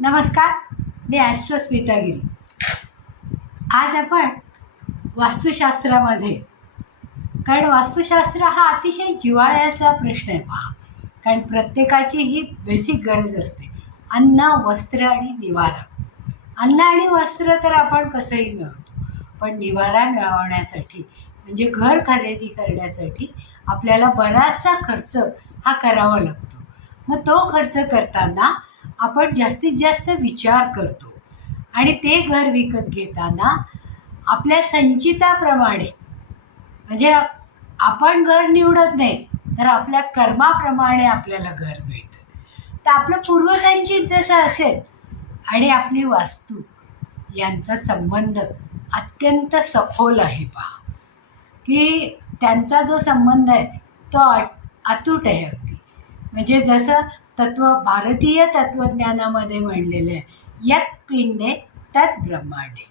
नमस्कार, मी ॲस्ट्रो स्मितागिरी. आज आपण वास्तुशास्त्रामध्ये, कारण वास्तुशास्त्र हा अतिशय जिव्हाळ्याचा प्रश्न आहे. पहा, कारण प्रत्येकाची ही बेसिक गरज असते, अन्न, वस्त्र आणि निवारा. अन्न आणि वस्त्र तर आपण कसंही मिळवतो, पण निवारा मिळवण्यासाठी म्हणजे घर खरेदी करण्यासाठी आपल्याला बराचसा खर्च हा करावा लागतो. मग तो खर्च करताना आपण जास्तीत जास्त विचार करतो आणि ते घर विकत घेताना आपल्या संचिताप्रमाणे, म्हणजे आपण घर निवडत नाही तर आपल्या कर्माप्रमाणे आपल्याला घर मिळतं. तर आपलं पूर्वसंचित जसं असेल आणि आपली वास्तू यांचा संबंध अत्यंत सखोल आहे. पहा की त्यांचा जो संबंध आहे तो अतूट आहे अगदी. म्हणजे जसं भारतीय तत्त्वज्ञानामध्ये म्हणलेलं आहे, यत् पिंडे तत् ब्रह्मांडे.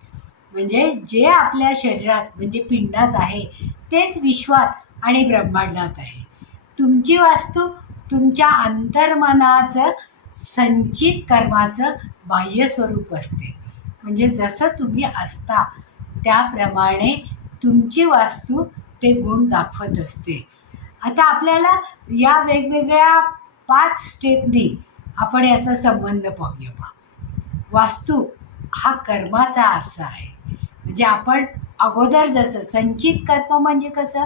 म्हणजे जे आपल्या शरीरात म्हणजे पिंडात आहे तेच विश्वात आणि ब्रह्मांडात आहे. तुमची वास्तू तुमच्या अंतर्मनाचं संचित कर्माचं बाह्य स्वरूप असते. म्हणजे जसं तुम्ही असता त्याप्रमाणे तुमची वास्तू ते गुण दाखवत असते. आता आपल्याला या वेगवेगळ्या 5 स्टेपनी आपण याचा संबंध पाहूया. पहा, वास्तू हा कर्माचा आरसा आहे. म्हणजे आपण अगोदर जसं संचित कर्म म्हणजे कसं,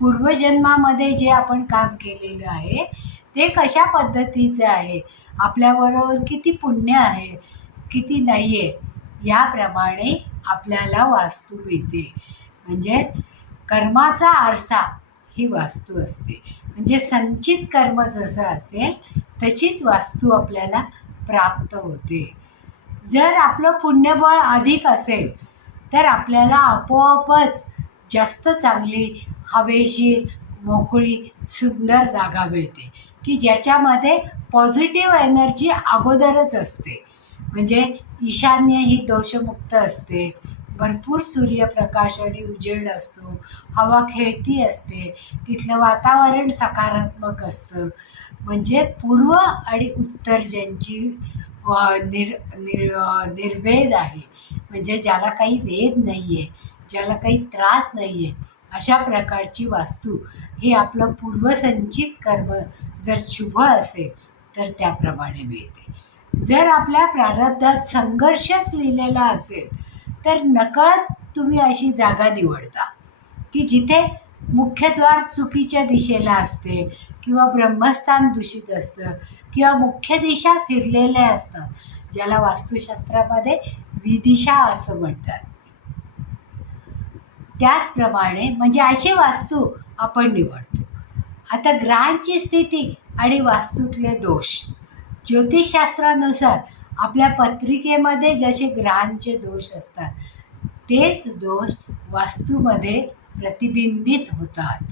पूर्वजन्मामध्ये जे आपण काम केलेलं आहे ते कशा पद्धतीचं आहे, आपल्याबरोबर किती पुण्य आहे किती नाही आहे, याप्रमाणे आपल्याला वास्तू मिळते. म्हणजे कर्माचा आरसा ही वास्तू असते. म्हणजे संचित कर्म जसं असेल तशीच वास्तू आपल्याला प्राप्त होते. जर आपलं पुण्यबळ अधिक असेल तर आपल्याला आपोआपच जास्त चांगली, हवेशीर, मोकळी, सुंदर जागा मिळते की ज्याच्यामध्ये पॉझिटिव्ह एनर्जी अगोदरच असते. म्हणजे ईशान्य ही दोषमुक्त असते, भरपूर सूर्यप्रकाश आणि उजेड असतो, हवा खेळती असते, तिथलं वातावरण सकारात्मक असतं. म्हणजे पूर्व आणि उत्तर ज्यांची निर्वेद आहे, म्हणजे ज्याला काही वेद नाही आहे, ज्याला काही त्रास नाही आहे, अशा प्रकारची वास्तू ही आपलं पूर्वसंचित कर्म जर शुभ असेल तर त्याप्रमाणे मिळते. जर आपल्या प्रारब्धात संघर्षच लिहिलेला असेल तर नकळत तुम्ही अशी जागा निवडता की जिथे मुख्यद्वार चुकीच्या दिशेला असते किंवा ब्रह्मस्थान दूषित असतं किंवा मुख्य दिशा फिरलेल्या असतात, ज्याला वास्तुशास्त्रामध्ये विदिशा असं म्हणतात. त्याचप्रमाणे म्हणजे अशी वास्तू आपण निवडतो. आता ग्रहांची स्थिती आणि वास्तूतले दोष, ज्योतिषशास्त्रानुसार आपल्या पत्रिकेमध्ये जसे ग्रहांचे दोष असतात तेच दोष वास्तूमध्ये प्रतिबिंबित होतात.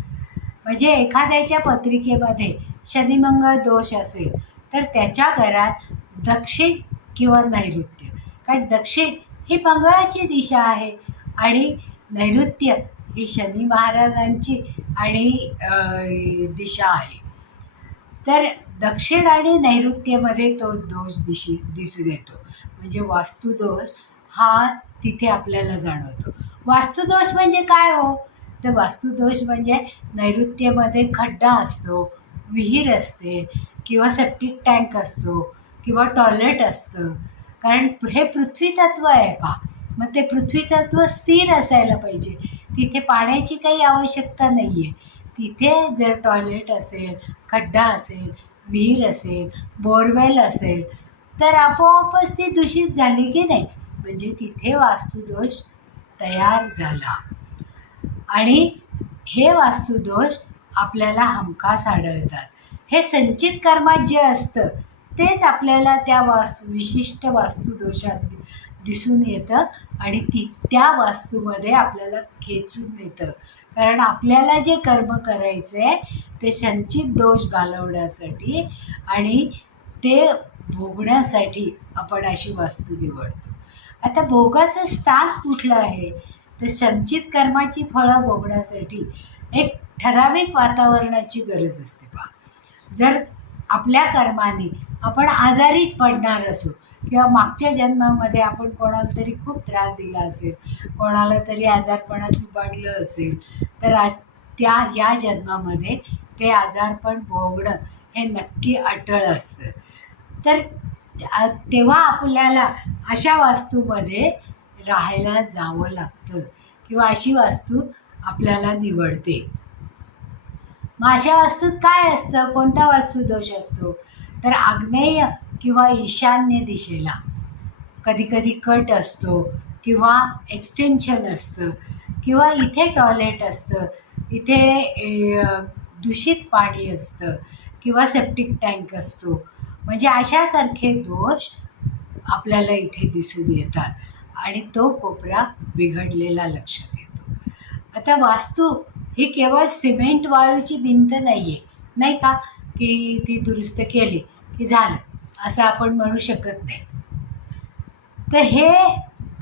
म्हणजे एखाद्याच्या पत्रिकेमध्ये शनी मंगळ दोष असेल तर त्याच्या घरात दक्षिण किंवा नैऋत्य, कारण दक्षिण ही मंगळाची दिशा आहे आणि नैऋत्य ही शनी महाराजांची आणि दिशा आहे. तर दक्षिण आणि नैऋत्यमध्ये तो दोष दिसून येतो. म्हणजे वास्तुदोष हा तिथे आपल्याला जाणवतो. वास्तुदोष म्हणजे काय हो, तर वास्तुदोष म्हणजे नैऋत्यमध्ये खड्डा असतो, विहीर असते किंवा सेप्टिक टँक असतो किंवा टॉयलेट असतं. कारण हे पृथ्वी तत्व आहे. पहा, मग ते पृथ्वी तत्व स्थिर असायला पाहिजे. तिथे पाण्याची काही आवश्यकता नाही आहे. तिथे जर टॉयलेट असेल, खड्डा असेल, विहीर असेल, बोरवेल असेल तर आपोआपच ती दूषित झाली की नाही, म्हणजे तिथे वास्तुदोष तयार झाला. आणि हे वास्तुदोष आपल्याला हमखास आढळतात. हे संचित कर्मात जे असतं तेच आपल्याला त्या विशिष्ट वास्तुदोषात दिसून येतं आणि त्या वास्तूमध्ये आपल्याला खेचून येतं. कारण आपल्याला जे कर्म करायचं आहे ते संचित दोष घालवण्यासाठी आणि ते भोगण्यासाठी आपण अशी वास्तू निवडतो. आता भोगाचं स्थान कुठलं आहे, तर संचित कर्माची फळं भोगण्यासाठी एक ठराविक वातावरणाची गरज असते. पहा, जर आपल्या कर्माने आपण आजारीच पडणार असू किंवा मागच्या जन्मामध्ये आपण कोणाला तरी खूप त्रास दिला असेल, कोणाला तरी आजारपणात उपाडलं असेल, तर या जन्मामध्ये ते आजारपण भोगणं हे नक्की अटळ असतं. तर तेव्हा आपल्याला अशा वास्तूमध्ये राहायला जावं लागतं किंवा अशी वास्तू आपल्याला निवडते. मग अशा वास्तूत काय असतं, कोणता वास्तुदोष असतो, तर आग्नेय किंवा ईशान्य दिशेला कधीकधी कट असतो किंवा एक्सटेन्शन असतं किंवा इथे टॉयलेट असतं, इथे दूषित पाणी असतं किंवा सेप्टिक टँक असतो. म्हणजे अशासारखे दोष आपल्याला इथे दिसून येतात आणि तो कोपरा बिघडलेला लक्षात येतो. आता वास्तू ही केवळ सिमेंट वाळूची भिंत नाही आहे, नाही का, की ती दुरुस्त केली की झालं असं आपण म्हणू शकत नाही. तर हे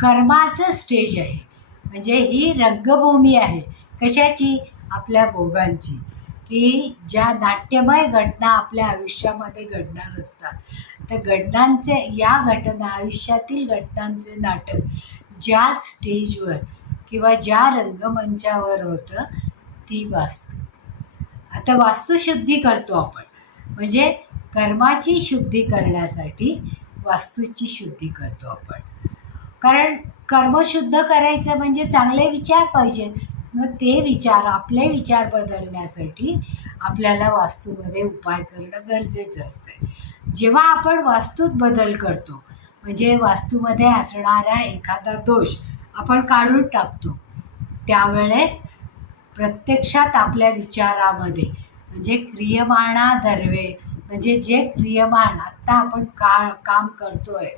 कर्माचं स्टेज आहे, म्हणजे ही रंगभूमी आहे. कशाची? आपल्या भोगांची, की ज्या नाट्यमय घटना आपल्या आयुष्यामध्ये घडणार असतात, तर या घटना, आयुष्यातील घटनांचे नाटक ज्या स्टेजवर किंवा ज्या रंगमंचावर होतं ती वास्तू. आता वास्तुशुद्धी करतो आपण, म्हणजे कर्माची शुद्धी करण्यासाठी वास्तूची शुद्धी करतो आपण. कारण कर्म शुद्ध करायचं म्हणजे चांगले विचार पाहिजेत. मग ते विचार, आपले विचार बदलण्यासाठी आपल्याला वास्तूमध्ये उपाय करणं गरजेचं असतं. जेव्हा आपण वास्तूत बदल करतो, म्हणजे वास्तूमध्ये असणारा एखादा दोष आपण काढून टाकतो, त्यावेळेस प्रत्यक्षात आपल्या विचारामध्ये, म्हणजे क्रियमाणा धर्वे, म्हणजे जे क्रियमान आत्ता आपण काम करतोय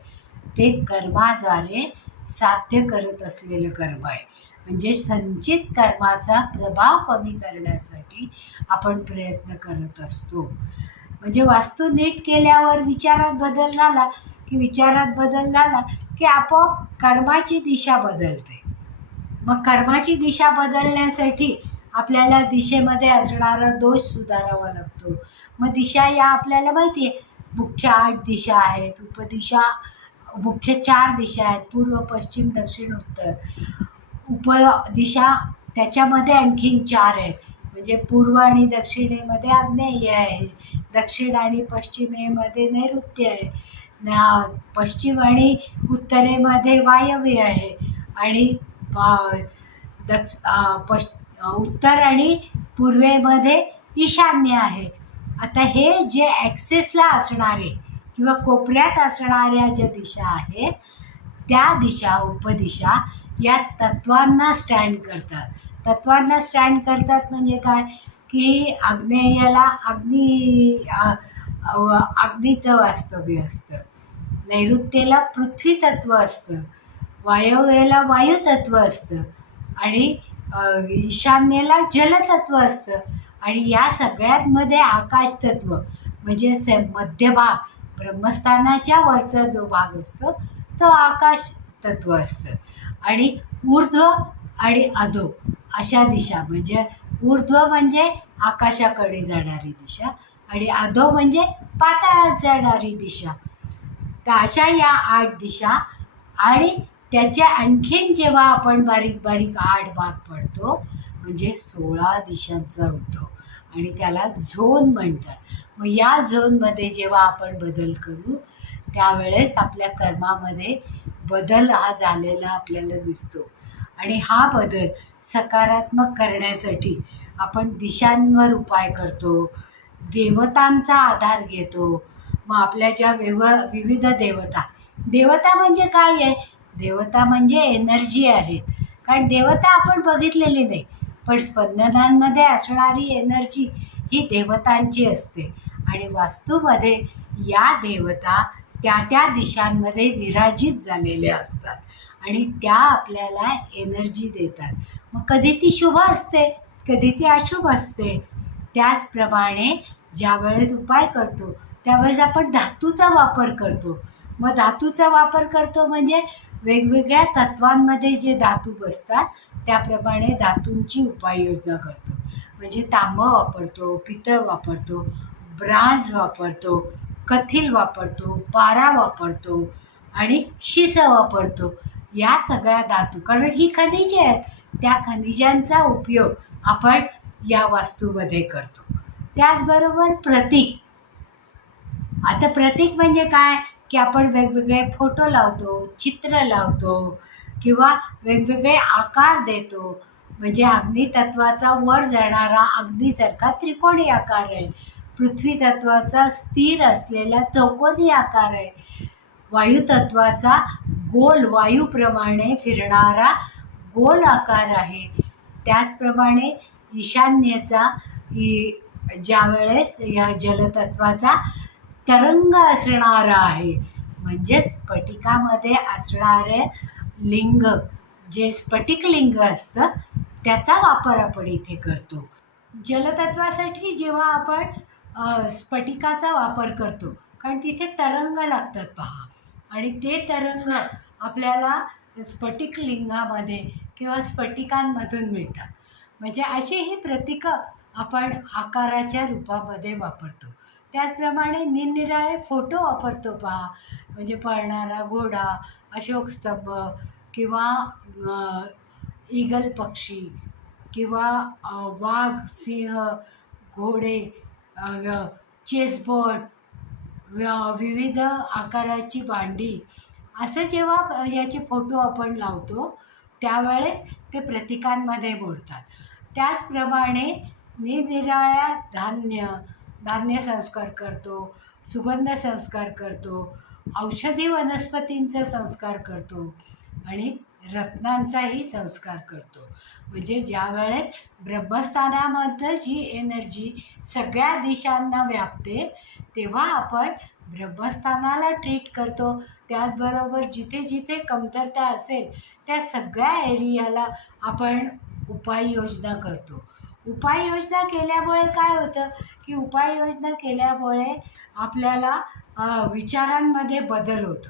ते कर्माद्वारे साध्य करत असलेलं कर्म आहे. म्हणजे संचित कर्माचा प्रभाव कमी करण्यासाठी आपण प्रयत्न करत असतो. म्हणजे वास्तू नीट केल्यावर विचारात बदल झाला की आपोआप कर्माची दिशा बदलते. मग कर्माची दिशा बदलण्यासाठी आपल्याला दिशेमध्ये असणारा दोष सुधारावा लागतो. मग दिशा या आपल्याला माहिती आहे, मुख्य 8 दिशा आहेत, उपदिशा मुख्य 4 दिशा आहेत, पूर्व, पश्चिम, दक्षिण, उत्तर. उपदिशा त्याच्यामध्ये आणखीन 4 आहेत, म्हणजे पूर्व आणि दक्षिणेमध्ये आग्नेय आहे, दक्षिण आणि पश्चिमेमध्ये नैऋत्य आहे, पश्चिम आणि उत्तरेमध्ये वायव्य आहे आणि उत्तर आणि पूर्वेमध्ये ईशान्य आहे. आता हे जे ॲक्सेसला असणारे किंवा कोपऱ्यात असणाऱ्या ज्या दिशा आहेत, त्या दिशा, उपदिशा या तत्वांना स्टँड करतात. तत्वांना स्टँड करतात म्हणजे काय, की आग्नेयाला अग्नीचं वास्तव्य असतं, नैऋत्येला पृथ्वी तत्व असतं, वायव्येला वायुतत्व असतं आणि ईशान्येला जलतत्व असतं आणि या सगळ्यांमध्ये आकाश तत्व, म्हणजे मध्यभाग, ब्रह्मस्थानाच्या वरचा जो भाग असतो तो आकाश तत्व असतं. आणि ऊर्ध्व आणि अधो अशा दिशा, म्हणजे ऊर्ध्व म्हणजे आकाशाकडे जाणारी दिशा आणि अधो म्हणजे पाताळात जाणारी दिशा. तर अशा या 8 दिशा आणि त्याच्या आणखीन जेव्हा आपण बारीक बारीक 8 भाग पडतो म्हणजे 16 दिशांचा होतो आणि त्याला झोन म्हणतात. मग या झोनमध्ये जेव्हा आपण बदल करू त्यावेळेस आपल्या कर्मामध्ये बदल हा झालेला आपल्याला दिसतो आणि हा बदल सकारात्मक करण्यासाठी आपण दिशांवर उपाय करतो, देवतांचा आधार घेतो. मग आपल्या ज्या विविध देवता म्हणजे काय आहे, देवता म्हणजे एनर्जी आहेत. कारण देवता आपण बघितलेली नाही, पण स्पंदनांमध्ये असणारी एनर्जी ही देवतांची असते आणि वास्तूमध्ये या देवता त्या दिशांमध्ये विराजित झालेल्या असतात आणि त्या आपल्याला एनर्जी देतात. मग कधी ती शुभ असते, कधी ती अशुभ असते. त्याचप्रमाणे ज्यावेळेस उपाय करतो त्यावेळेस आपण धातूचा वापर करतो. मग धातूचा वापर करतो म्हणजे वेगवेगळ्या तत्वांमध्ये जे धातू बसतात त्याप्रमाणे धातूंची उपाययोजना करतो. म्हणजे तांब वापरतो, पितळ वापरतो, ब्राझ वापरतो, कथिल वापरतो, पारा वापरतो, आणि शिसा वापरतो. या सगळ्या धातू, कारण ही खनिजे आहेत, त्या खनिजांचा उपयोग आपण या वास्तूमध्ये करतो. त्याचबरोबर प्रतीक. आता प्रतीक म्हणजे काय, की आपण वेगवेगळे फोटो लावतो, चित्र लावतो किंवा वेगवेगळे आकार देतो. म्हणजे अग्नितत्वाचा वर जाणारा अग्नीसारखा त्रिकोणी आकार आहे, पृथ्वी तत्वाचा स्थिर असलेला चौकोनी आकार आहे, वायुतत्वाचा गोल वायूप्रमाणे फिरणारा गोल आकार आहे. त्याचप्रमाणे ईशान्येचा ज्या वेळेस या जलतत्वाचा तरंग असणारा आहे. म्हणजे स्फटिकामध्ये असणारे लिंग, जे स्फटिक लिंग असतं, त्याचा वापर आपण इथे करतो. जलतत्वासाठी जेव्हा आपण स्फटिकाचा वापर करतो, कारण तिथे तरंग लागतात पहा, आणि ते तरंग आपल्याला स्फटिक लिंगामध्ये किंवा स्फटिकांमधून मिळतात. म्हणजे अशी ही प्रतीकं आपण आकाराच्या रूपामध्ये वापरतो. त्याचप्रमाणे निरनिराळे फोटो वापरतो पहा, म्हणजे पळणारा घोडा, अशोकस्तंभ किंवा ईगल पक्षी किंवा वाघ, सिंह, घोडे, चेसबोर्ड, विविध आकाराची भांडी, असं जेव्हा याचे फोटो आपण लावतो त्यावेळेस ते प्रतीकांमध्ये मोडतात. त्याचप्रमाणे निरनिराळ्या धान्य संस्कार करतो, सुगंध संस्कार करतो, औषधी वनस्पतींचा संस्कार करतो आणि रत्नांचाही संस्कार करतो. म्हणजे ज्यावेळेस ब्रह्मस्थानामध्ये जी एनर्जी सगळ्या दिशांना व्यापते, तेव्हा आपण ब्रह्मस्थानाला ट्रीट करतो. त्याचबरोबर जिथे जिथे कमतरता असेल त्या सगळ्या एरियाला आपण उपाययोजना करतो. उपाययोजना केल्यामुळे काय होतं, की उपाययोजना केल्यामुळे आपल्याला विचारांमध्ये बदल होतो,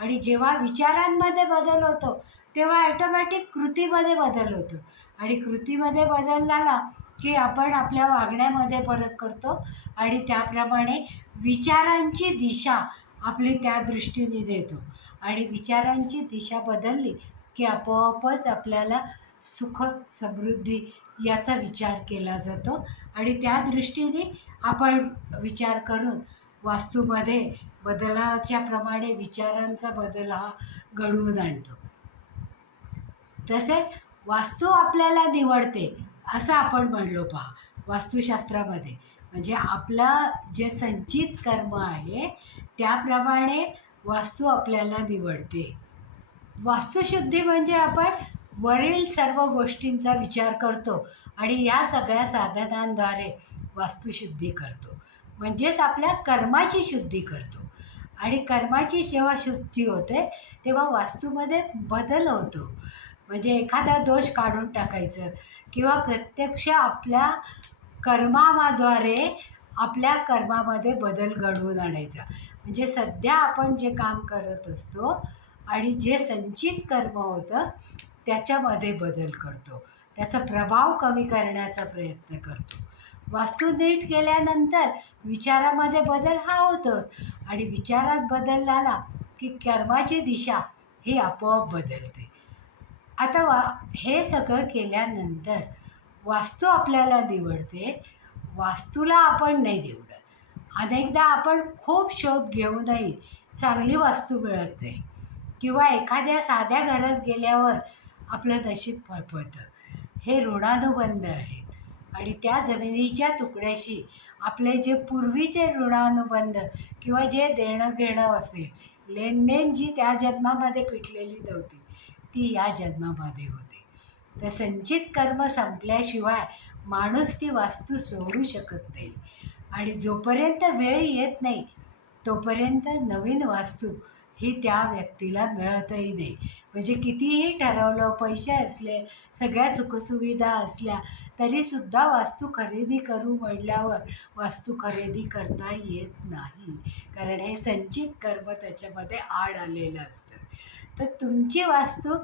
आणि जेव्हा विचारांमध्ये बदल होतो तेव्हा ॲटोमॅटिक कृतीमध्ये बदल होतो, आणि कृतीमध्ये बदल झाला की आपण आपल्या वागण्यामध्ये फरक करतो, आणि त्याप्रमाणे विचारांची दिशा आपली त्या दृष्टीने देतो, आणि विचारांची दिशा बदलली की आपोआपच आपल्याला सुख समृद्धी याचा विचार केला जातो, आणि त्या दृष्टीने आपण विचार करून वास्तूमध्ये बदलाच्या प्रमाणे विचारांचा बदल हा घडवून आणतो. तसेच वास्तू आपल्याला निवडते असं आपण म्हणलो पहा वास्तुशास्त्रामध्ये. म्हणजे आपलं जे संचित कर्म आहे त्याप्रमाणे वास्तू आपल्याला निवडते. वास्तुशुद्धी म्हणजे आपण वरील सर्व गोष्टींचा विचार करतो आणि या सगळ्या साधनांद्वारे वास्तुशुद्धी करतो. म्हणजेच आपल्या कर्माची शुद्धी करतो, आणि कर्माची जेव्हा शुद्धी होते तेव्हा वास्तूमध्ये बदल होतो. म्हणजे एखादा दोष काढून टाकायचं किंवा प्रत्यक्ष आपल्या कर्माद्वारे आपल्या कर्मामध्ये बदल घडवून आणायचा. म्हणजे सध्या आपण जे काम करत असतो आणि जे संचित कर्म होतं त्याच्यामध्ये बदल करतो, त्याचा प्रभाव कमी करण्याचा प्रयत्न करतो. वास्तू नीट केल्यानंतर विचारामध्ये बदल हा होतोच, आणि विचारात बदल झाला की कर्माची दिशा ही आपोआप बदलते. आता हे सगळं केल्यानंतर वास्तू आपल्याला निवडते, वास्तूला आपण नाही निवडत. अनेकदा आपण खूप शोध घेऊनही चांगली वास्तू मिळत नाही, किंवा एखाद्या साध्या घरात गेल्यावर आपलं नशीब फळफळतं. हे ऋणानुबंध आहेत, आणि त्या जमिनीच्या तुकड्याशी आपले जे पूर्वीचे ऋणानुबंध किंवा जे देणं घेणं असेल, लेनदेन जी त्या जन्मामध्ये पिटलेली नव्हती ती या जन्मामध्ये होते. तर संचित कर्म संपल्याशिवाय माणूस ती वास्तू सोडू शकत नाही, आणि जोपर्यंत वेळ येत नाही तोपर्यंत नवीन वास्तू ही त्या व्यक्तीला मिळतही नाही. म्हणजे कितीही ठरवलं, पैसे असले, सगळ्या सुखसुविधा असल्या तरीसुद्धा वास्तू खरेदी करू म्हटल्यावर वास्तू खरेदी करता येत नाही, कारण हे संचित कर्म त्याच्यामध्ये आड आलेलं असतं. तर तुमची वास्तू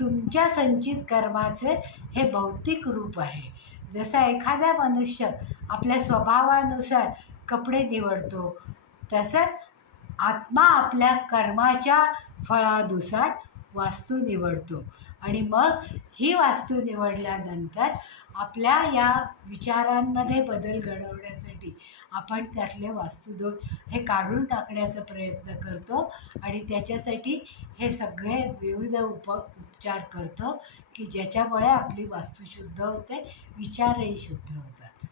तुमच्या संचित कर्माचे हे भौतिक रूप आहे. जसा एखादा मनुष्य आपल्या स्वभावानुसार कपडे निवडतो, तसंच आत्मा आपल्या कर्माच्या फळानुसार वास्तू निवडतो आणि मग ही वास्तू निवडल्यानंतर आपल्या या विचारांमध्ये बदल घडवण्यासाठी आपण त्यातले वास्तुदोष हे काढून टाकण्याचा प्रयत्न करतो आणि त्याच्यासाठी हे सगळे विविध उपचार करतो की ज्याच्यामुळे आपली वास्तू शुद्ध होते, विचारही शुद्ध होतात.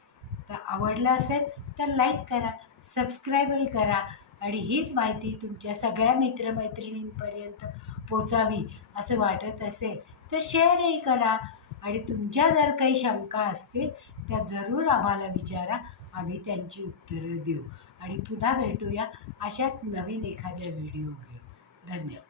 तर आवडलं असेल तर लाईक करा, सबस्क्राईबही करा आणि हीच माहिती तुमच्या सगळ्या मित्रमैत्रिणींपर्यंत पोचावी असं वाटत असेल तर शेअरही करा आणि तुमच्या जर काही शंका असतील त्या जरूर आम्हाला विचारा, आम्ही त्यांची उत्तरं देऊ आणि पुन्हा भेटूया अशाच नवीन एखाद्या व्हिडिओ घेऊन. धन्यवाद.